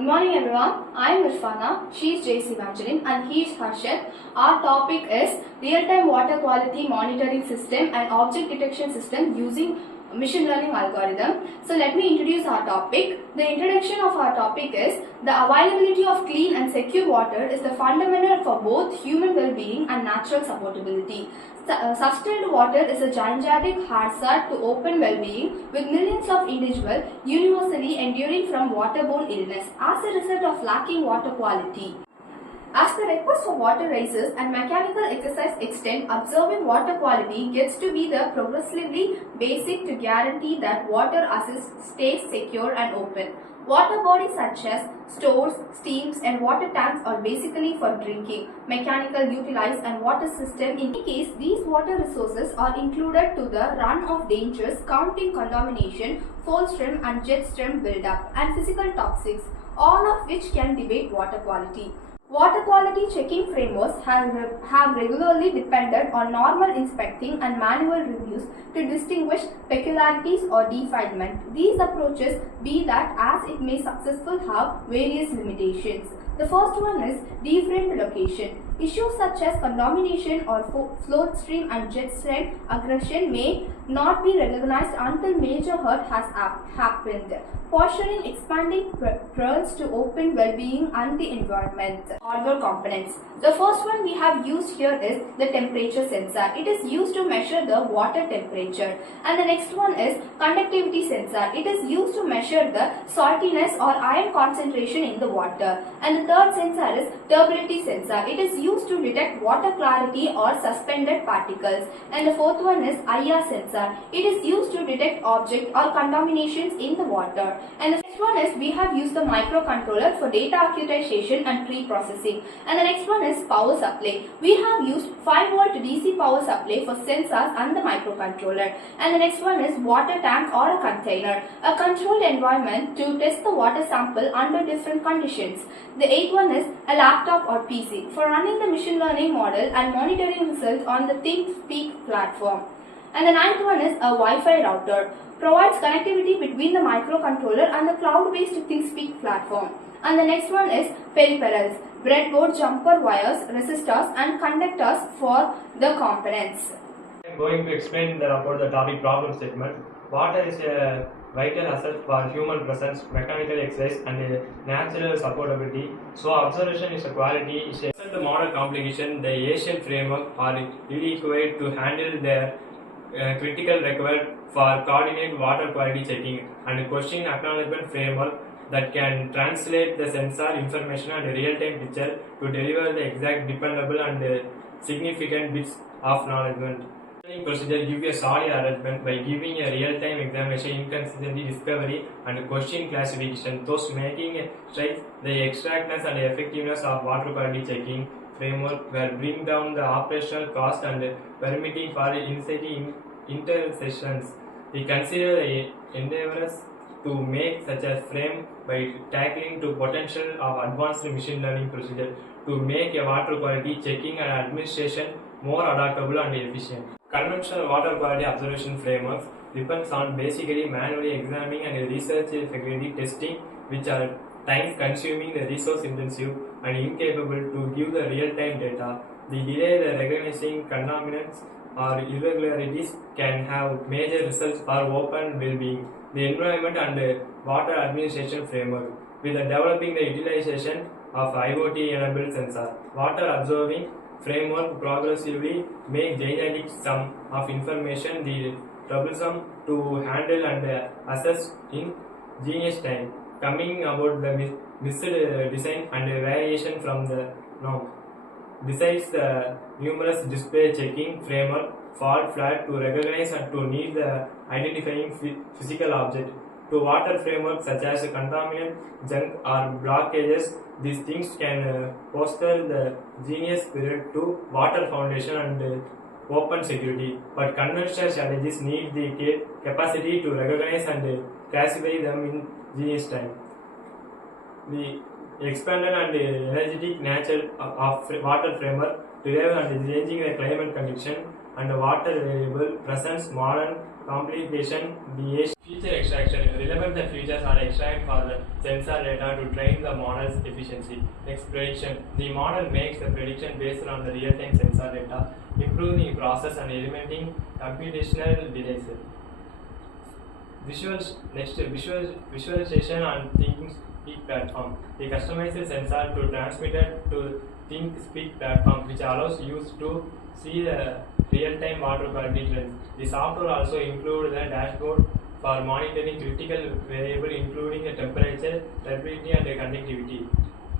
Good morning everyone, I am Irfana, she is JC Evangeline and he is Harshad. Our topic is real-time water quality monitoring system and object detection system using machine learning algorithm. So let me introduce our topic. The introduction of our topic is the availability of clean and secure water is the fundamental for both human well-being and natural supportability. Sustained water is a gigantic hazard to open well-being with millions of individuals universally enduring from waterborne illness as a result of lacking water quality. As the request for water rises and mechanical exercise extend, observing water quality gets to be the progressively basic to guarantee that water access stays secure and open. Water bodies such as stores, streams and water tanks are basically for drinking, mechanical utilized and water system. In any case, these water resources are included to the run of dangers counting contamination, fall stream and jet stream buildup and physical toxics, all of which can debate water quality. Water quality checking frameworks have regularly depended on normal inspecting and manual reviews to distinguish peculiarities or defilement. These approaches, be that as it may successful, have various limitations. The first one is different location. Issues such as contamination or flow stream and jet stream aggression may not be recognized until major hurt has happened, posturing expanding perils to open well-being and the environment. Hardware components. The first one we have used here is the temperature sensor. It is used to measure the water temperature. And the next one is conductivity sensor. It is used to measure the saltiness or iron concentration in the water. And the third sensor is turbidity sensor. It is used to detect water clarity or suspended particles. And the fourth one is IR sensor. It is used to detect object or contaminations in the water. And the next one is we have used the microcontroller for data acquisition and pre-processing. And the next one is power supply. We have used 5 volt DC power supply for sensors and the microcontroller. And the next one is water tank or a container, a controlled environment to test the water sample under different conditions. The eighth one is a laptop or PC for running the machine learning model and monitoring results on the ThinkSpeak platform. And the ninth one is a Wi-Fi router, provides connectivity between the microcontroller and the cloud-based ThinkSpeak platform. And the next one is peripherals, breadboard, jumper wires, resistors and conductors for the components. I am going to explain about the topic problem statement. Water is a vital asset for human presence, mechanical exercise and natural supportability. So observation is a quality. Is the model complication, the Asian framework are ill-equipped to handle the critical required for coordinate water quality checking and question acknowledgement framework that can translate the sensor information and real-time picture to deliver the exact, dependable and significant bits of acknowledgement. Procedure give a solid arrangement by giving a real-time examination, inconsistency discovery and question classification, thus making strides the exactness and effectiveness of water quality checking framework will bring down the operational cost and permitting for insighting intersections. We consider the endeavors to make such a frame by tackling to potential of advanced machine learning procedure to make a water quality checking and administration more adaptable and efficient. Conventional water quality observation frameworks depends on basically manually examining and research effectively testing, which are time consuming, the resource intensive and incapable to give the real-time data. The delay the recognizing contaminants or irregularities can have major results for open well-being. The environment and water administration framework with the developing the utilization of IoT enabled sensor. Water observing framework progressively make gigantic sum of information the troublesome to handle and assess in genius time, coming about the missed design and variation from the norm. Besides the numerous display checking framework fall flat to recognize and to need the identifying physical object. To water frameworks such as contaminant, junk or blockages, these things can foster the genius period to water foundation and open security. But conventional strategies need the capacity to recognize and classify them in genius time. The expanded and energetic nature of water framework relies on changing the climate condition and water available presents modern complication The feature extraction. Relevant the features are extracted for the sensor data to train the model's efficiency. Next, prediction. The model makes the prediction based on the real-time sensor data, improving the process and eliminating computational delays. Visualization and thinking speak platform. The customized sensor to transmit it to think speak platform, which allows users to see the real-time water quality trends. The software also includes the dashboard for monitoring critical variables including the temperature, turbidity and the conductivity.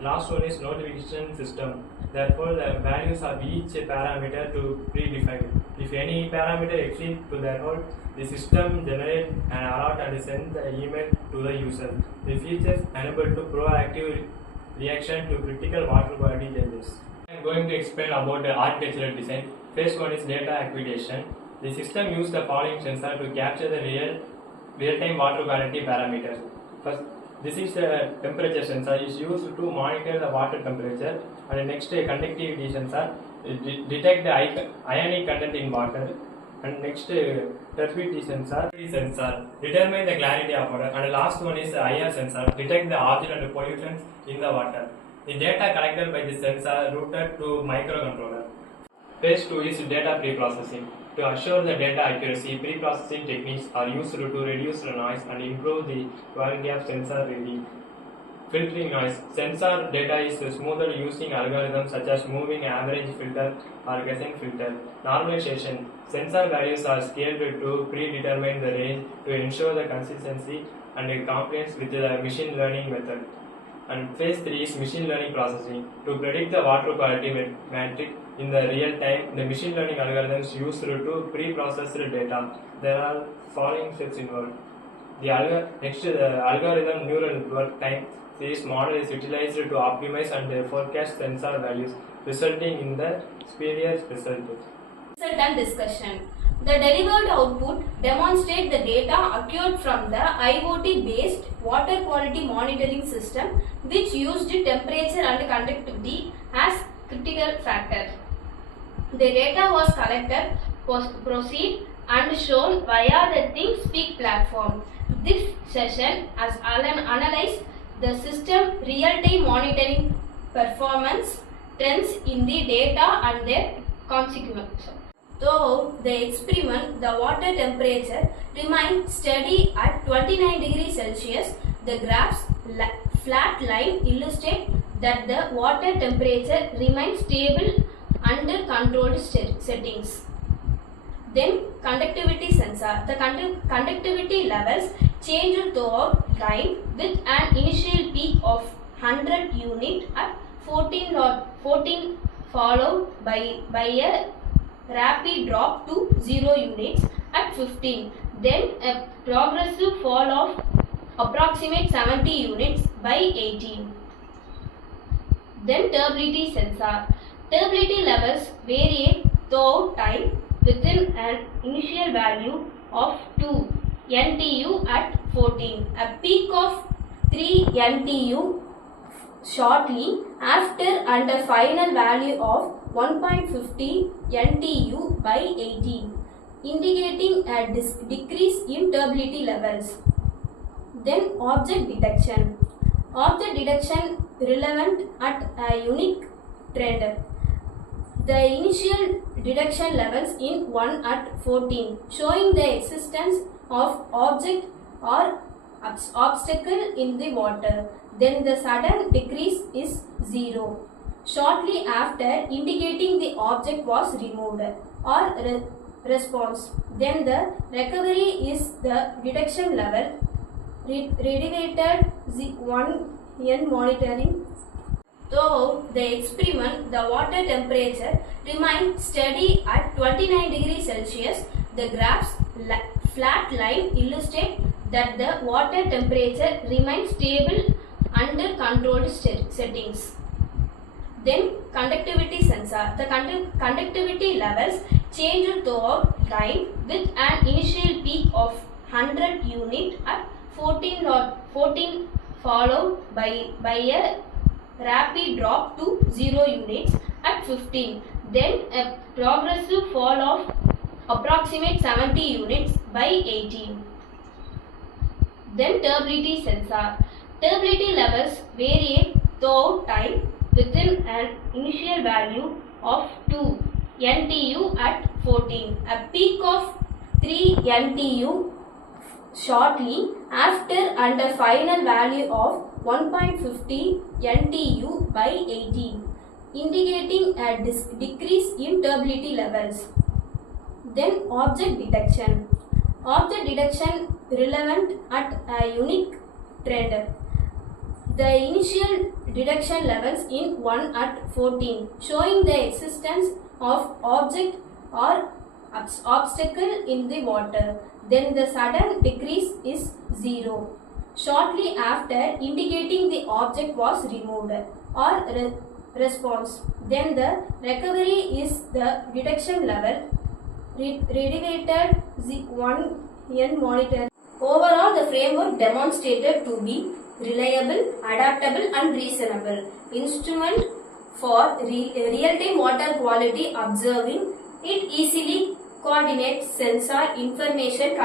Last one is notification system. Therefore, the values of each parameter to predefined. If any parameter exceeds to the whole, the system generates an alert and sends the email to the user. The features enable to proactive reaction to critical water quality changes. I am going to explain about the architectural design. Phase 1 is data acquisition. The system uses the following sensor to capture the real-time water quality parameters. First, this is the temperature sensor is used to monitor the water temperature, and next conductivity sensor detect the ionic content in water, and next turbidity sensor determine the clarity of water, and last one is the IR sensor detect the oxygen and pollutants in the water. The data collected by the sensor routed to microcontroller. Phase 2 is data pre-processing. To assure the data accuracy, pre-processing techniques are used to reduce the noise and improve the quality of sensor reading. Filtering noise. Sensor data is smoothed using algorithms such as moving average filter or Gaussian filter. Normalization. Sensor values are scaled to predetermine the range to ensure the consistency and compliance with the machine learning method. And phase 3 is machine learning processing. To predict the water quality metric in the real time, the machine learning algorithms used to pre-process the data. There are following steps involved. The algorithm neural network time. This model is utilized to optimize and forecast sensor values, resulting in the superior result. Result and discussion. The delivered output demonstrates the data acquired from the IoT-based water quality monitoring system, which used temperature and conductivity as critical factor. The data was collected, proceed and shown via the ThinkSpeak platform. This session has analyzed the system real-time monitoring performance trends in the data and their consequences. Throughout the experiment, the water temperature remained steady at 29 degrees Celsius. The graph's flat line illustrates that the water temperature remained stable under controlled settings. Then conductivity sensor. The conductivity levels changed throughout time with an initial peak of 100 unit at 14 followed by a rapid drop to 0 units at 15, then a progressive fall of approximate 70 units by 18. Then turbidity sensor. Turbidity levels vary throughout time within an initial value of 2 NTU at 14, a peak of 3 NTU shortly after and a final value of 1.50 NTU by 18, indicating a decrease in turbidity levels. Then object detection. Object detection relevant at a unique trend. The initial detection levels in 1 at 14, showing the existence of object or obstacle in the water. Then the sudden decrease is 0. Shortly after, indicating the object was removed or response. Then the recovery is the detection level redeviated 1 N monitoring. Throughout the experiment, the water temperature remained steady at 29 degrees Celsius. The graph's flat line illustrates that the water temperature remained stable under controlled settings. Then conductivity sensor. The conductivity levels changed throughout time with an initial peak of 100 unit at 14 followed by a rapid drop to 0 units at 15, then a progressive fall of approximate 70 units by 18. Then turbidity sensor. Turbidity levels vary throughout time within an initial value of 2 NTU at 14, a peak of 3 NTU shortly after, and a final value of 1.50 NTU by 18, indicating a decrease in turbidity levels. Then object detection. Object detection relevant at a unique trend. The initial detection levels in 1 at 14, showing the existence of object or obstacle in the water. Then the sudden decrease is 0. Shortly after, indicating the object was removed or response. Then the recovery is the detection level redeviated 1 N monitor. Overall, the framework demonstrated to be reliable, adaptable and reasonable instrument for real-time water quality observing. It easily coordinates sensor information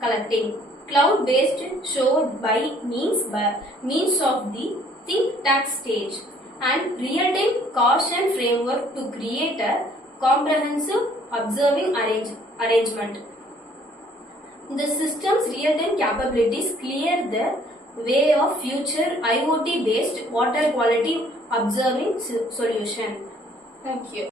collecting. Cloud-based showed by means of the think tank stage and real-time caution framework to create a comprehensive observing arrangement. The system's real-time capabilities clear the way of future IoT-based water quality observing solution. Thank you.